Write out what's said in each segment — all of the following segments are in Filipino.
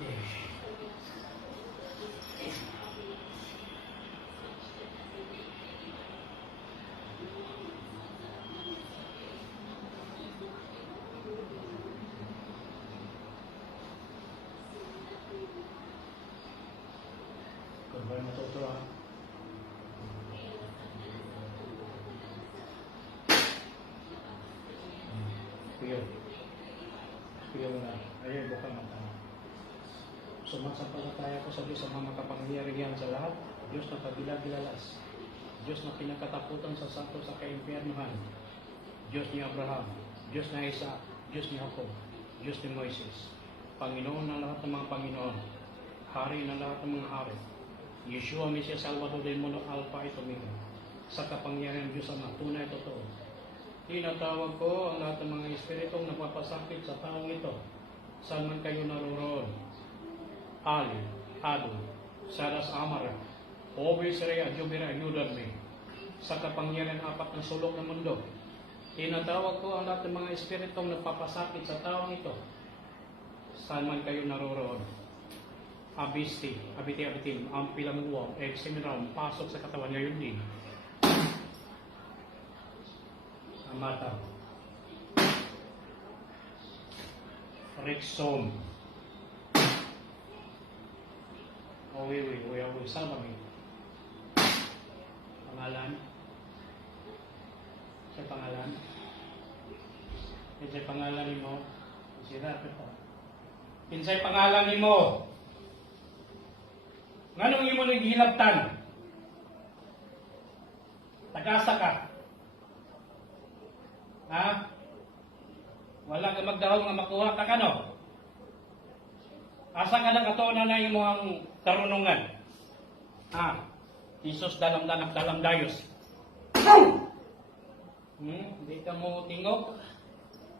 Kung matuto ha. Kuya mo na. Ayun, bukang mata. Sumasampalataya ko sa Diyos ang mga makapangyarihan sa lahat. Diyos na kabilag-bilalas. Diyos na pinakatakutan sa santo sa kaimpyernuhan. Diyos ni Abraham. Diyos ni Isaac. Diyos ni Jacob. Diyos ni Moises. Panginoon ng lahat ng mga Panginoon. Hari ng lahat ng mga hari. Yeshua Mesias Salvador del Mundo Alpha et Omega. Sa kapangyarihan ng Diyos ang tunay totoo. Tinatawag ko ang lahat ng mga espiritong napapasakit sa taong ito. Saan man kayo naroroon. Ali, Ado, Saras Amara, Obisre, Adjubira, ayudan sa kapangyarihan apat ng sulok ng mundo. Tinatawag ko ang lahat ng mga espiritong napapasakit sa taong ito. Saan man kayo naroroon. Abitin, ang pilamuwang, eksemiral, pasok sa katawan ngayon din. Ang mata. Rexom. Uwi, salmami. Pangalan. Sa pangalan. Kinsay pangalan ni mo. Kinsay pangalan ni mo. Nganong imo naghilabtan? Tagasa ka. Ha? Wala ka magdahong nga makuha ka kano? Asa ka na katuunan na imo ang karunungan? Ha? Isus dalam dayos. Hindi ka mo tingog?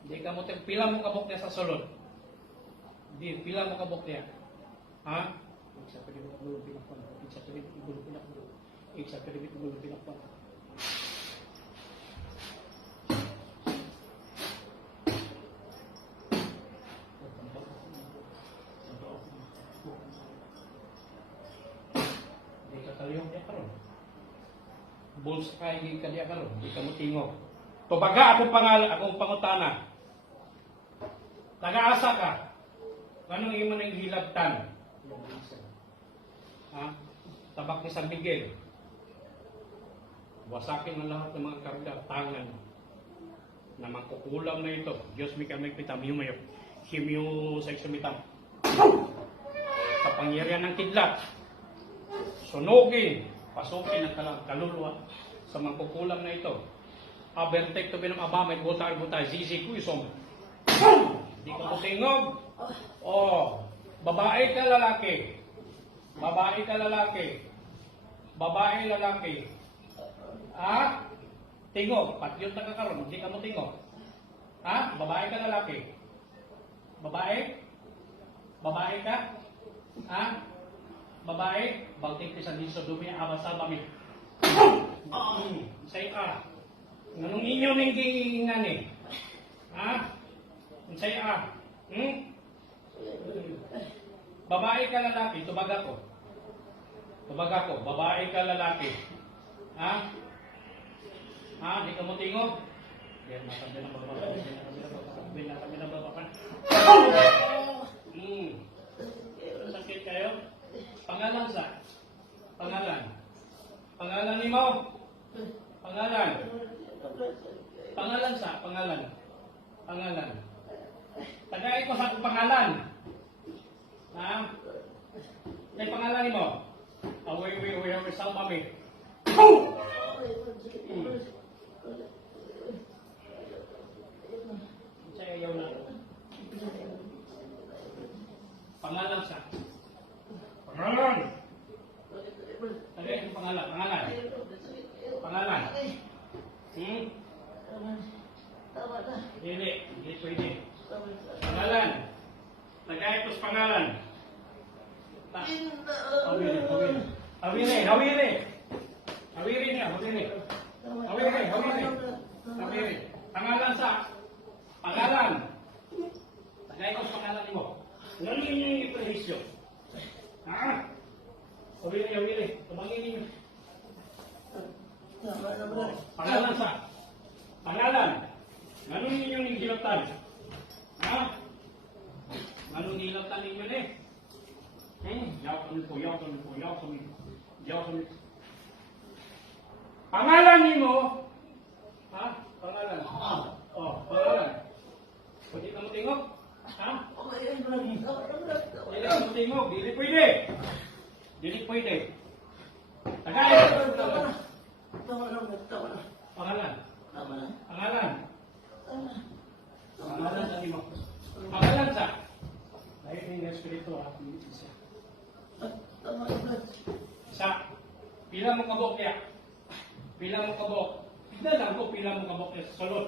Hindi ka mo tingog? Pila mo kabok niya sa sulod? Hindi, pila mo kabok niya? Ha? Iksa kadibit ulo pinakpan. Iksa kadibit ulo pinakpan. Iksa kadibit ulo pinakpan. Di ka kaliyong niya karon. Bulls ka hindi ka niya karon. Di ka mo tingog. Tubaga akong pangalan, akong pangutana. Nag-aasa ka. Anong imo nang hilabtan? Ha? Tabak ni San Miguel. Wasakin ang lahat ng mga karga, tangan na magkukulam na ito. Diyos may kami pitam, humayo. Himyo sa iksumitam. Kapangyarihan ng kidlat. Sunugin. Pasukin ang kaluluwa sa magkukulam na ito. Abertek to binang abamay, butay, zizi kuisom. Di ka tingog. Oh, babae ka lalaki. Babae ka lalaki. Babae lalaki. Ha? Tingog. Patyot na kakaroon. Hindi ka mo tingog. Ha? Babae ka lalaki. Babae? Babae ka? Ha? Babae? Baltik ti San Diso dumi abasa bami. Say ka. Anong inyo ning gingan eh? Ha? Say ka. Babae ka lalaki, tubaga ko. Tubaga ko, babae ka lalaki. Ha? Ha? Di ka mo tingog? Yan, nakambi na babakan. Sakit kayo? Pangalan sa? Pangalan. Pangalan ni mo? Pangalan. Pangalan sa? Pangalan. Pangalan. Tagay ko sa pangalan. Ha? May pangalan ni mo? Away, salma me. Saya yaw na. Pangalan sa? Pangalan. Tagay ko pangalan. Pangalan. Pangalan. Hindi pwede. Pangalan. Tagay ko sa pangalan. Hawiri. Pangalan sa? Pangalan. Tagay ko sa pangalan ni mo. Ngayon ninyo yung iprehisyo. Ha? Awili. Tabangin ninyo. Pangalan sa? Pangalan. Ngayon ninyo yung hilatan. Ha? Ngayon hilatan ninyo eh. Yaw kami. Pangalan ninyo. Ha? Pangalan. Pangalan. Pwede ka mo tingog? Ha? Dili ka mo tingog. Dili pwede. Tagalog. Pangalan. Pangalan sa nimo. Pangalan sa? Dahil yung espiritu ha. Isa. Pila mo kabok niya. Pila mo kabok. Tignan lang ko pila mo kabok niya sa salon.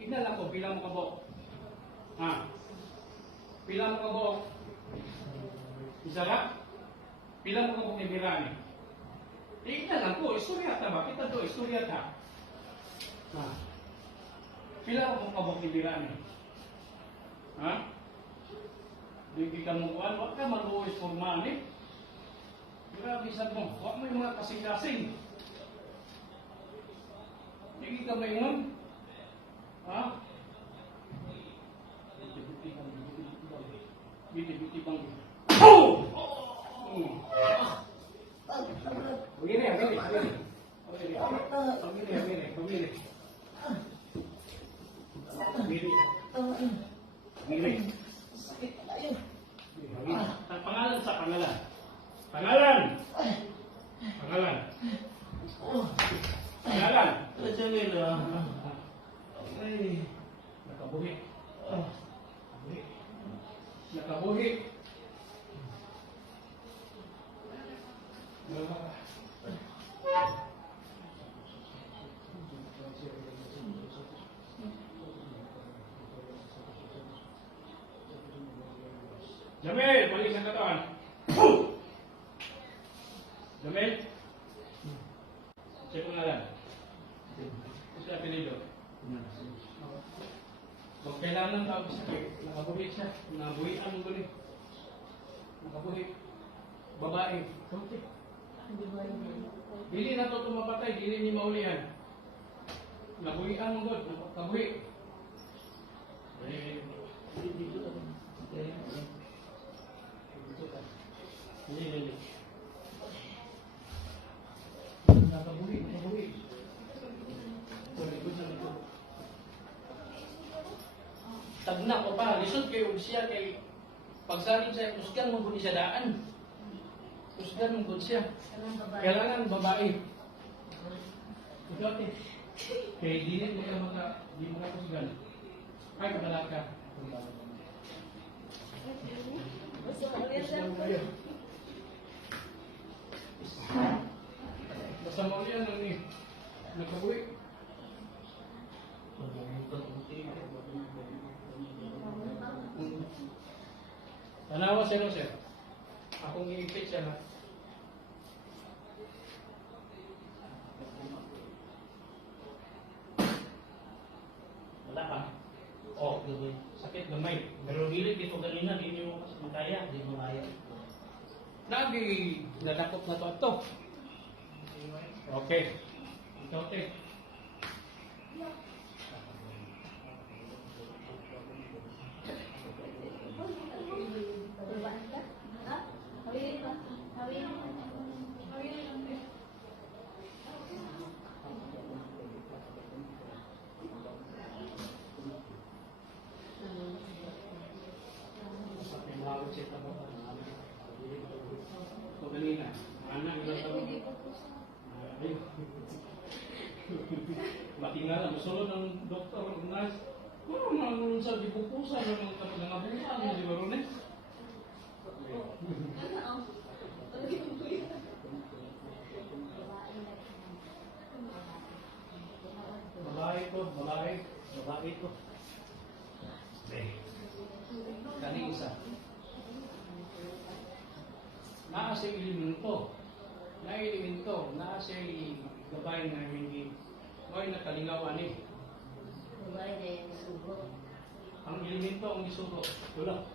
Tignan lang ko pila mo kabok. Ha? Pila mo kabok. Isa ka? Pila mo kabok ni Birani. Tignan lang ko. Istorya ta ba? Kita to. Istorya ta. Ha? Pila mo kabok ni Birani. Ha? Hindi ka mo kuhan. Huwag ka maluwis formal eh. Grabe sa mo. Huwag mo yung mga kasing-kasing. Hindi ka ba yun? Ha? Biti bang. Oh! Begini. Pangalan sa pangalan. Pangalan. Nakabuhi. Jamil, balik sa katawan. Jamil. Siya pangalan. Siya apelido. Kung kailangan tao sakit, nakabuhi siya. Nabuhian mo gulit. Nakabuhi. Babae. Dili na ito tumapatay, dili ni maulihan. Nabuhian mo gulit. Nakabuhi. Nakabuhi. Tagna ko pa, lisod kayo siya kay pagsalim sa usgan mo gud siya daan. Usgan mo gud siya. Kailangan babae. Ugati. Kay dili mo ka di mo ka usgan. Ay kadalaka. Basta mo yan ni nakabuhi. Tanawa si Rosel. Akong i-fit siya na. Wala ka? Sakit gamay. Pero dili dito ganina, di nyo makaya. Di mo kaya. Nadakot na to. Okay. Okay. Kanina, anak ilang taon. Matingala, musulod ng doktor, nurse. Kung ano sa dibukusan ng mga nangabuhan, di ba ron eh? Babae ko. Kani isa. Naa sa elemento. Naa sa gabay na hindi may nakalingawan eh. Gabay na yung sugo. Ang elemento ang isugo. Wala.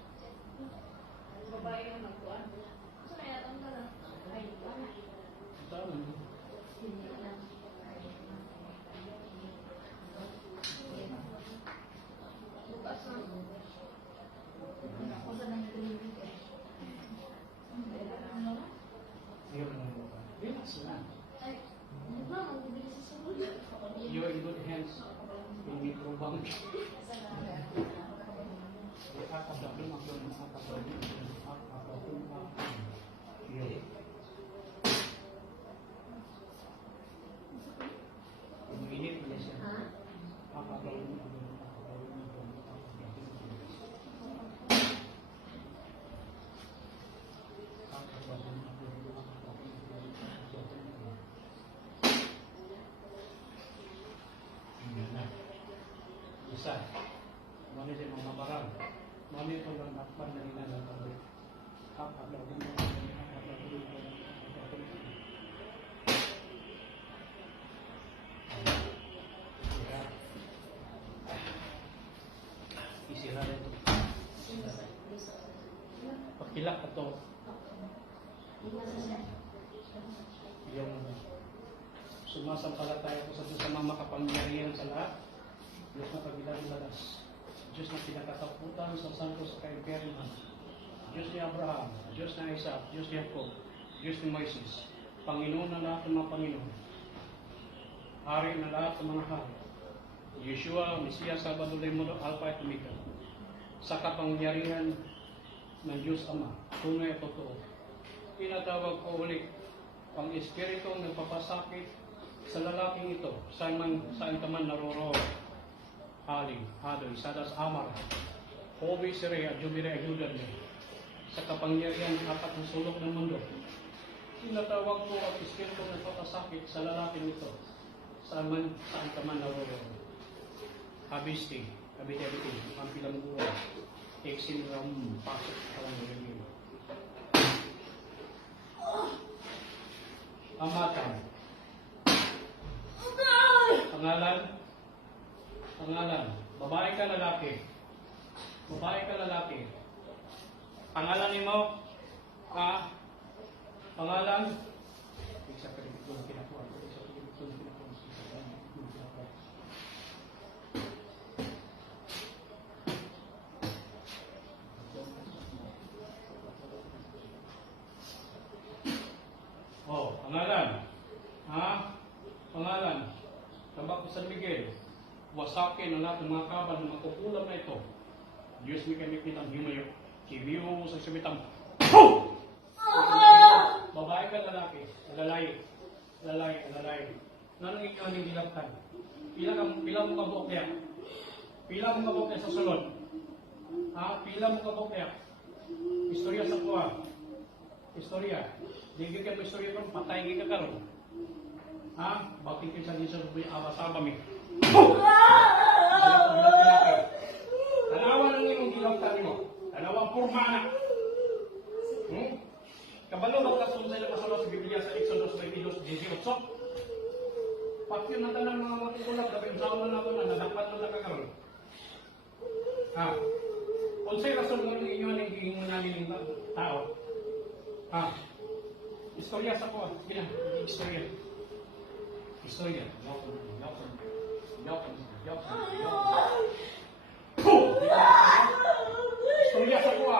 Babae yung nagkuhan. Gusto na yatang ka na. Ay, wala. Tama. Bukas na. Ako sa nang delivery ka. Ano na? Ayun na mo. Relax lang. Ay, ano ba? Magbibili sa sunod. You're in good hands. Hindi ko bang. Isa. Mami sa mga barang. Mami ko lang nakpan na nila ng pagod. Kapag daw din mo. Isira na ito. Pakilak ka to. Yung sumasampalataya ko sa mga makapangyarihan sa lahat. Diyos na pagbilang-lalas, Diyos na pinakatakutan sa santos sa kaimperyohan, Diyos ni Abraham, Diyos ni Isaac, Diyos ni Jacob, Diyos ni Moises, Panginoon na lahat ng mga Panginoon, Hari na lahat ng mga hari, Yeshua, Mesiyas, Salvador del Mundo, Alpha at Omega, sa kapangyarihan ng Diyos Ama, tunay at totoo. Tinatawag ko ulit ang Espiritu ng nagpapasakit sa lalaking ito, saan ka man naroroon. Haling, Hadoy, Sadas, Amar, Hobi, Sire, at Jubire, ayudan niyo sa kapangyarihan ng apat ng sulok ng mundo. Tinatawag ko ang Espiritu ng nagpapasakit sa lalaking ito, saan ka man naroroon. Habisti, Abiti, ang pilangguwa, Exil Ram, pasok sa lang nilagin. Amatan. Pangalan. Babae ka, lalaki. Babae ka, lalaki. Pangalan ni mo? Pangalan? Isa ka rin ito na pinakuha. Isa ka rin ito na pinakuha. Pangalan. Pangalan. Tabak ko San Miguel. Wasakin ang lahat ng mga kabal na magkukulam na ito. Diyos may kami kitang himayo. Kibiyo sa sabitang. Babae ka, lalaki. Lalay. Nanong ikaw ang dilaptan? Pila mo kabok niya? Pila mo kabok niya sa sulod? Pila mo kabok niya? Istorya sa kuha. Istorya. Digit ka mo istorya kung patay ka karon. Bakit ka sa disa sa abas-aba mi? Tanawa ng imong dilaptan mo. Tanawang purmana. Kabalo ba kasunod sa masama sa Biblia sa Exodus 22:18? Pati na tanang mga matutulog, dapat sa una na ito na nadapat na nakakaroon. Kung sa'yo rason mo ng inyo ang hihing mo namin ng tao. Istorya sa ko. Istorya. Istorya. Istorya sa ko.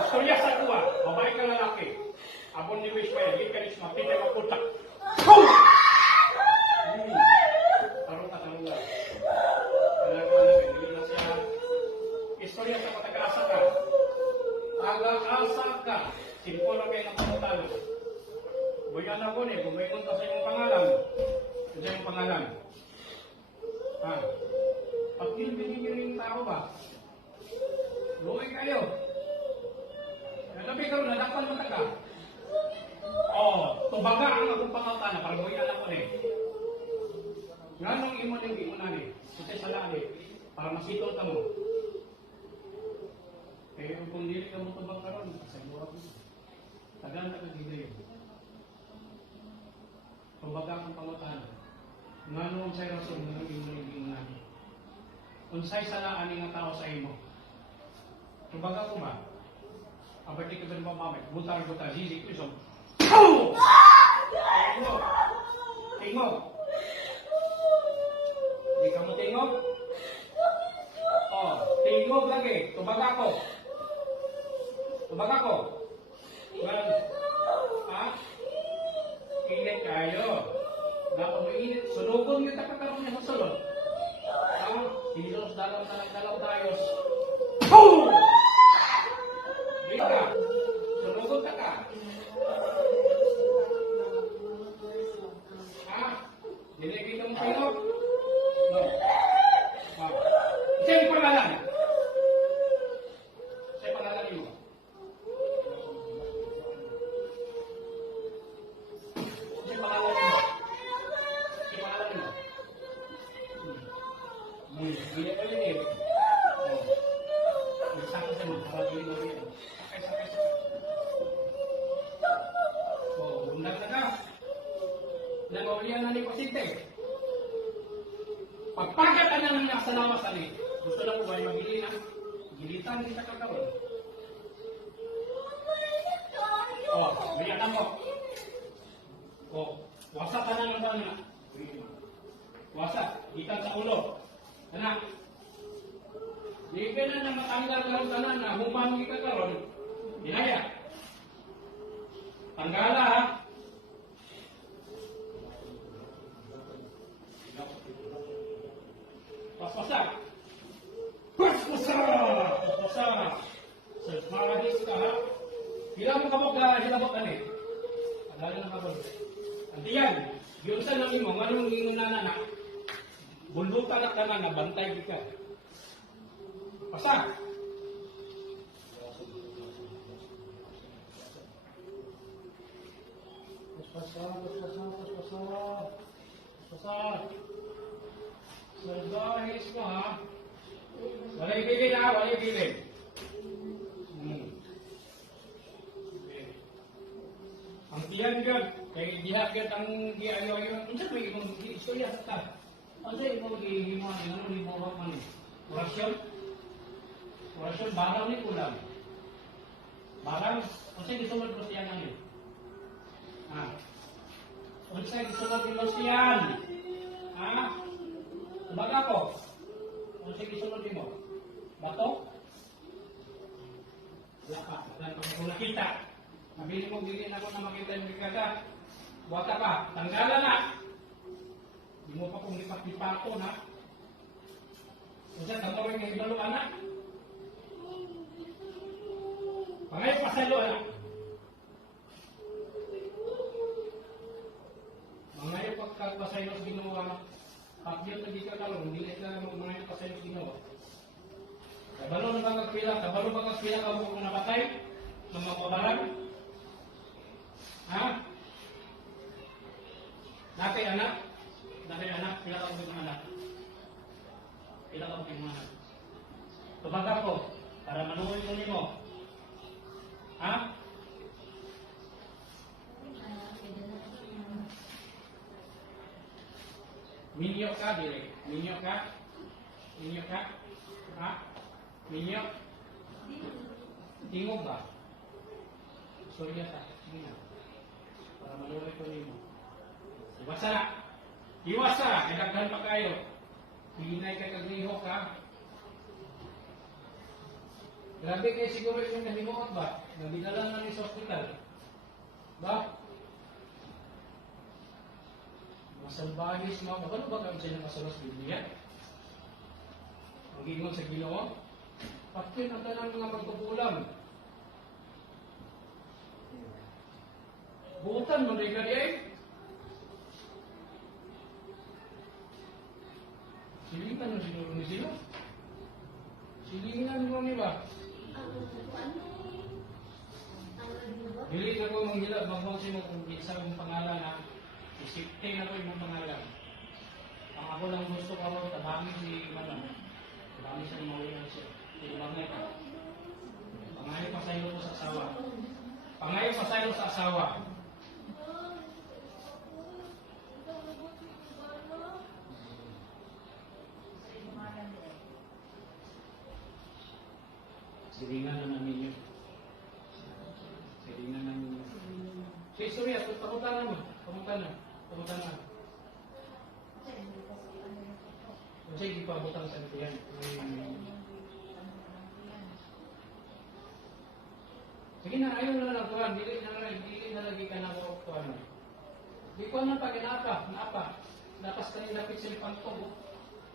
Istorya sa kuha, babae ka lalaki. Abon ni Wish pa, hindi ka rin mapita mapunta. Tarong ka. Istorya sa patag-asa ka. Taga-asa ka. Simpo na kayo ng pangutalo. Buyan ako ni, bumayon ka sa iyong pangalan. Sa iyong pangalan. Pag binigyan ng tao ba? Luwi kayo. Nagabi ka rin, nadakpan mo ka. Tubaga ang akong pangatana para buhay anak ko ni. Nganong imo ng imunani? Kasi salali, para masitol ka mo. Kung dili ka mo tubag ka rin, sa buwan mo. Tagal na kagigay yun. unsay rason ng imong unsay sala ani nga tao sa imo. Kumbaga ko ba? Abati ka ba mamay? Butar zizi ko so. Tingog. Di ka mo tingog? Oh, tingog lagi. Tubaga ko. Tubaga ko. Well, ha? Init kayo. Dapat mo init. Sunugon yung takakaroon niya sa sulod. Ha? Hilos, dalaw tayo. Boom! Di ka. Sunugon ka ka. Ha? Dinigay ka mo kayo? No. Ha? Sa'yo pangalan? Sa'yo pangalan niyo? Nangaulian na ni Pasinte. Pagpagat ka na ng nasa lawas ani. Gusto na ko ba yung magili na? Gilitan kita kakawin. Oh, biyatan mo. Oh, wasak ka na ng tanong. Wasak, ikan sa ulo. Anak. Di ka na matanggal ka rin tanan na human kita karon. Dinaya. Tanggala ha. Pas-pasak. Pas-pasak. Pas-pasak. Semahis ka ha. Hilang mo kabog ka, hilabok ka ni. Adala na kabog. Antiyan, yung sa namin mo, anong ingon na na, bundutan na ka na, bantay ka. Pasak. Pas-pasak. Serdahis mo ha. Walay bilin ha, walay bilin. Ang tiyan dyan, kaya dihagat ang di-ayo-ayo. Ano sa may ibang istorya sa ta? Ano sa ibang di-himuan, ano di-buhok man eh? Orasyon? Orasyon, barang ni kulang. Barang, ano sa gisulod mo siya namin? Ha? Ano sa gisulod mo siya? Ha? Baga ko. Ano sa gisulod mo? Bato? Wala ka, wala ka nakita. Mabili mo, bilhin ako na makita yung bigada. Buwat ka pa, tanggalan na. Hindi mo pa kung lipat-lipato na. Kasi tatawin ng ibalo anak. Pangay pasalo anak. Mangay pagkakpasaylo sa ginawa. Kapiyot na di ka kalong, hindi ka mangay pasaylo sa ginawa. Kabalo na ba kagpila ka mo kung napatay? Ng mga kabaran? Ha? Dati anak, pila ka mga anak. Pila ka mga anak. Tubaga ko, para manuoy ko nimo. Ha? Minyo ka, dire. Minyo ka? Ha? Minyo? Tingog ba? Sorry ta. Sige na. Para maluwi ko nimo. Iwasa na. Iwasa. Kadaghan pa kayo. Hinay ka kaglihok ha. Grabe kayo siguro yung nalimuot ba? Nabidala na ni sa hospital. Ba? Masalbahis mo. Ano ba kami siya nakasalas Biblia? Mag-ingon sa Ginoo? Pakin ang tanang mga magpapulam. Buutan mo rin ka di ay. Silingan mo siguro ni sila. Silingan mo ni ba? Dili ka ko manghilap, magbangsi mo kung isa mong pangalan ha. Isipte na ko yung pangalan. Ang ako lang gusto ko ako, tabangin si Madam. Tabangin siya ng mawin siya. Ibangay ka. Pangayo pa sa'yo sa asawa. Pangayo pa sa'yo sa asawa. Silingan na namin yun. Silingan namin yun. So, istorya, pamunta na mo. Pamunta na. Pamunta na. Kasi hindi pa abot ang santiyan. Sige na, ayaw na lang kuhan. Dili na lagi ka na kuhan. Di ko na pag naapa. Napas ka nila lapit sa pangkog.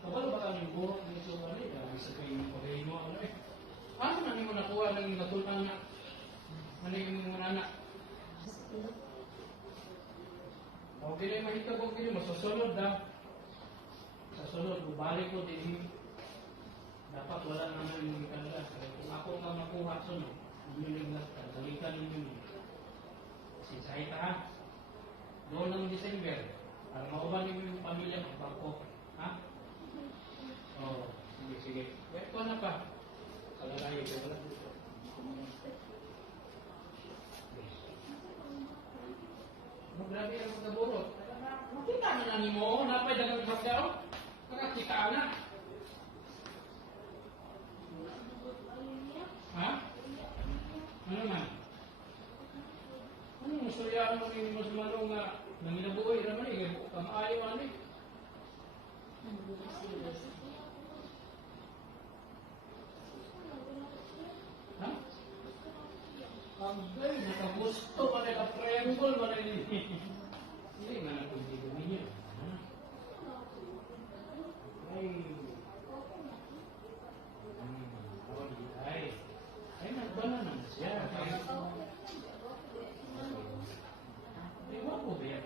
Kabalo ba kami buhok dito ano eh? Dahil sa kayo ng pagayin mo ano eh. Ano na mo nakuha ng natulang na? Ano yung mga anak? Kung pinay mahita kong pinay, masusunod na. Sa sunod, bubalik ko din. Dapat wala naman yung kanila. Kung ako nga makuha sunod, umilig na ka, dalitan ninyo. Sisahita ha. Doon ng December, para mauban ninyo yung pamilya ng bangko. Ha? Oo. Sige. Wait ko na pa. Kalalayo ko wala dito. Grabe ang pagkaburot. Makita na lang mo, napay dagang bagdaw. Nakakita na. Ha? Ano man? Ano yung istoryahan mo yung mas malong nga nanginabuhay naman eh, kamaayo ano eh. Ha? Pagday, nakagusto pa na ka-triangle pa na yun. Hindi nga na kung hindi gawin niya. Ay, nagbala na siya. Ay, wako ba yan?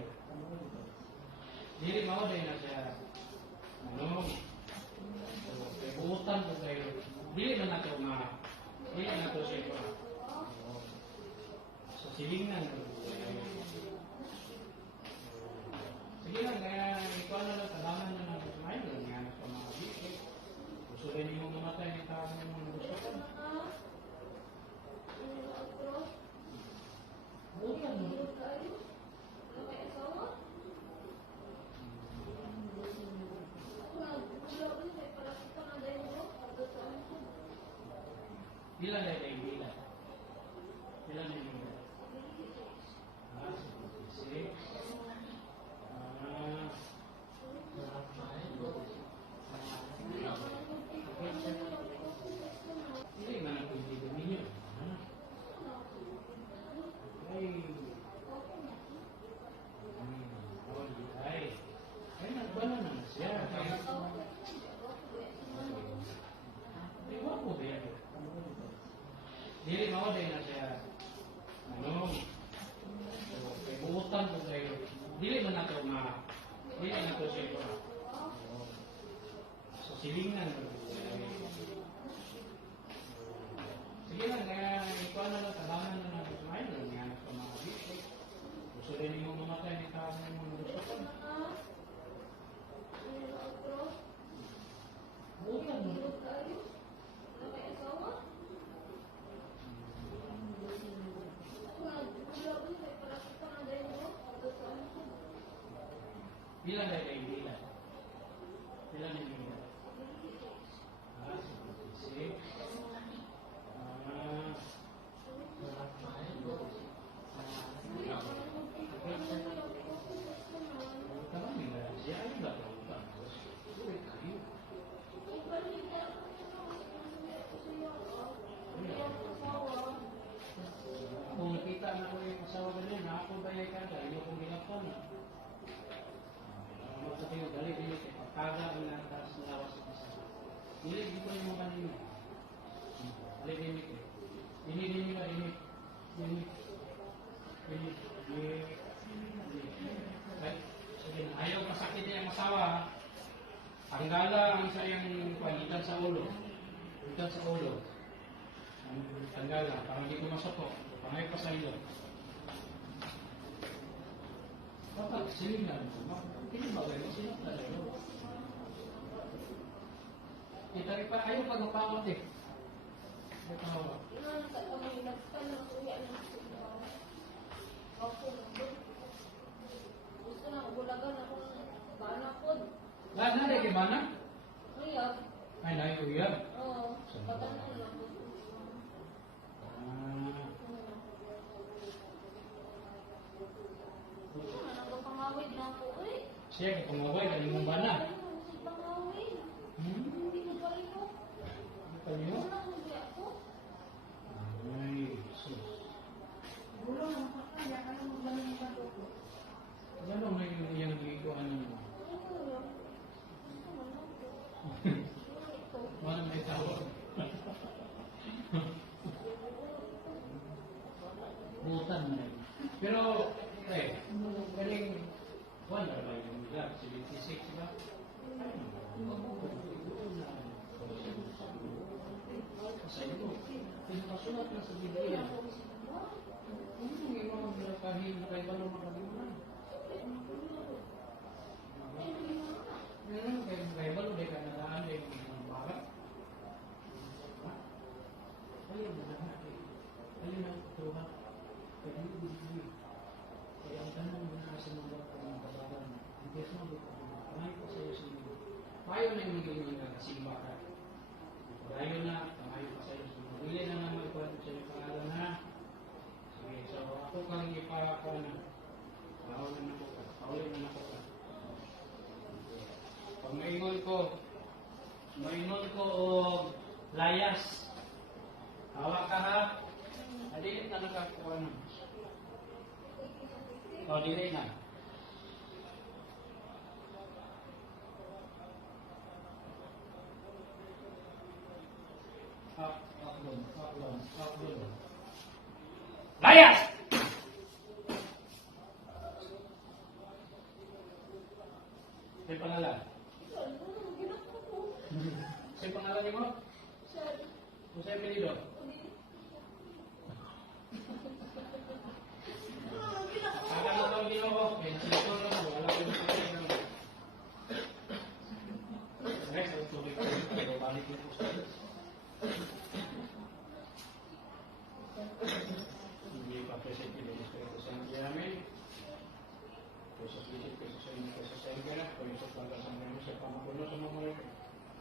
Dili mauday na siya. Ano? Buutan po kayo. Dili na nato siya pa. So, silingan. Sige lang, kaya ikaw na lang, talaman na lang. Ayun lang, nga na sa mga bikit. Gusto rin yung mamatay ng tao ng mga gusto ko. Bukan mo. Ilan na yung ilan? Ilan na yung ilan? Sige. Hindi man ang pwede ninyo. Ay, nagbala na siya. Ay, wako ba yan? Dili mauday na siya. Ano? Buutan po kayo. Dili man nato dili nato siya pa. So, silingan. Sige lang, kaya ikaw na lang, talaman na lang. Ayun lang, nga na sa mga bikit. Gusto rin yung mamatay ng tao ng mga gusto ko. Bukan mo. Bilang na kayo, bilang. Bilang na kayo. Sige. Kung nakita na ko yung asawa ganyan, ako ba yung kada, yung kong ginapon. Sabi ko, dali, pagkaga ang natas na lawas sa isa. Dili, di ko yung mga kanina. Dali, dinik. Dinik ka, dinik. Dinik. Sige na, ayaw masakit yung asawa. Tanggala ang sayang panitan sa ulo. Panitan sa ulo. Tanggala, parang hindi ko masapok. Pangay pa sa ilo. Dapat silingan mo. Pinibagay mo sila talaga. Kita rin pa, ayaw pag-upawat eh. Ayaw Gusto na, bulagan akong bana po. lahat na rin, gimana? Uyab. Ay, nauyab. Oo, batan na lang po. Siya, kumaway, galing mong bana. Hmm? Ano kayo? Ay, sus. Ano nga yung iyang liguan mo? Wala may tawag. Butan na yun. Pero, galing, wala ba yung lab? 76 ba? Sa iyo, pinapasulat na sa Biblia. Yung mga bilakahin na kayo ba naman makabimunan? Kayo ba naman ka nagaan na yung mga barat? Ayun na lahat eh. Ayun ang tutuhan. Kaya yung bibili. Kaya ang tanong mo na sa mga kababaran, ang best mo dito, kamay ko sa iyo sa iyo. Payo na yung naging mga kasimba ka. Payo na, kamay ko sa iyo sa iyo. Hindi na naman ko sa iyo pangalan na. Sige, so ako kang ipaka na. Pahulan na ko ka. Pahulan na ko ka. Pag maingon ko o layas. Hawak ka ha. Adilit na nakakuha na. O, dili na. Up. Layas! May pangalan? May pangalan niyo mo? Kung sa'yo pilido? Kakalaw din ako. May sito lang ako. Wala ko yung pilido. Next, ang tubig ko. Balik na po sa iyo. Hindi pa present yung Espiritu Santo namin. Kung sa pisit ko sa inyo ko sa Sangera, kung sa pagkasang namin sa pamagulo sa mga mga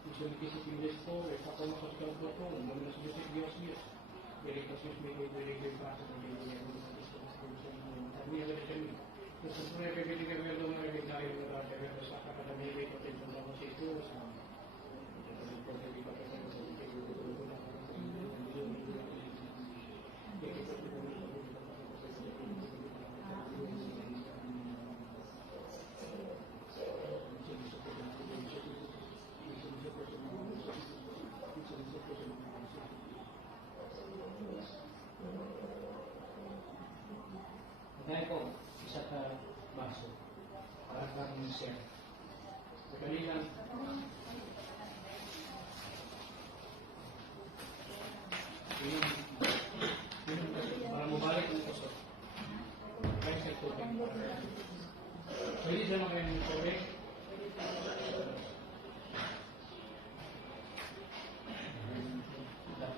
isulkisip yung listo, ipakaw sa kalbo ko, mula sa Diyos. Diritos Diyos, may kuy para sa mga mga mga kami ang kami. Kung sa mga pwede kami ang lumarimig na yung mga kaya sa kakadamili ko din sa mga sito, sa Kaya ko, isa ka baso. Para kang share. Kanilang para mabalik ng kusot. Kaya sa tubig. Pwede siya mga ng tubig.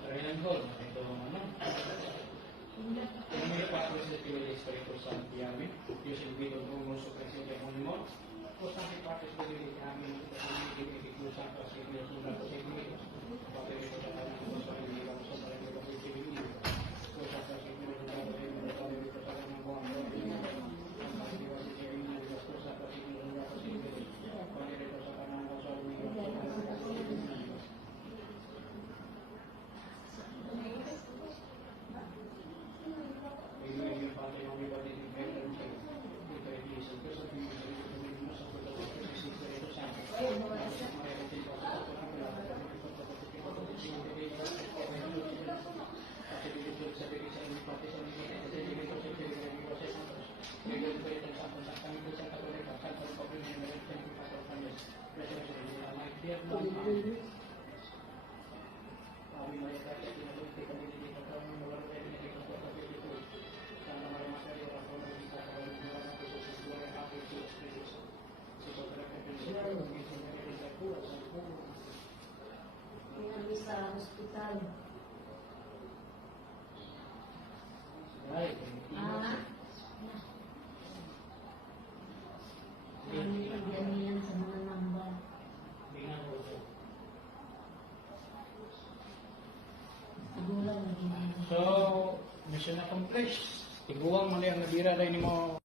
Kailan ko, ito ano. Kung may patos na tiwala Espiritu Santo yamin, Diyos yung bidong umuso kasi yung demonyo, kung sa aking patos na tiwala yamin, kung Espiritu Santo sa Diyos yung lakas sa Diyos, bakit ito sa kanyang kung sa kanyang kung sa kanyang kung sa kanyang kung sa kanyang kung sa kanyang kung sa kanyang kung sa kanyang kung sa Sa hospital. Yan sa mga number. So, mission accomplished. Tiguang mali ang nabira dahil ni mo